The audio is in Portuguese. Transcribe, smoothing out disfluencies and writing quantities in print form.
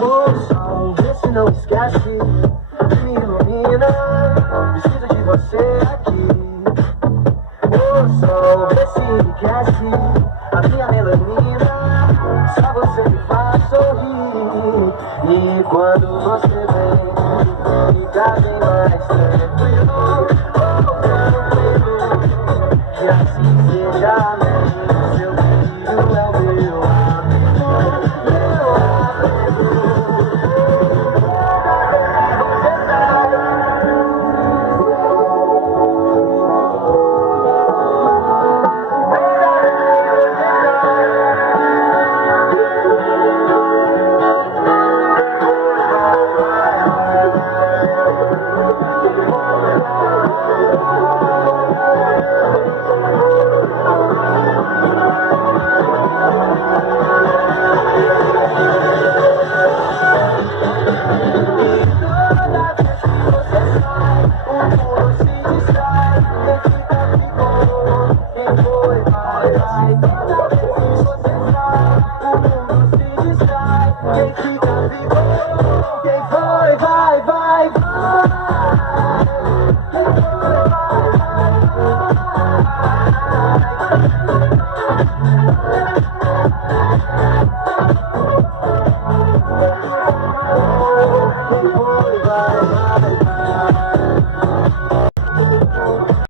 O sol, vê se não esquece, me ilumina, preciso de você aqui. O sol, vê se enriquece a minha melanina, só você me faz sorrir. E quando você vem, fica bem mais tranquilo, tranquilo. Que assim seja, amém. Seu filho é o meu amigo, meu amigo.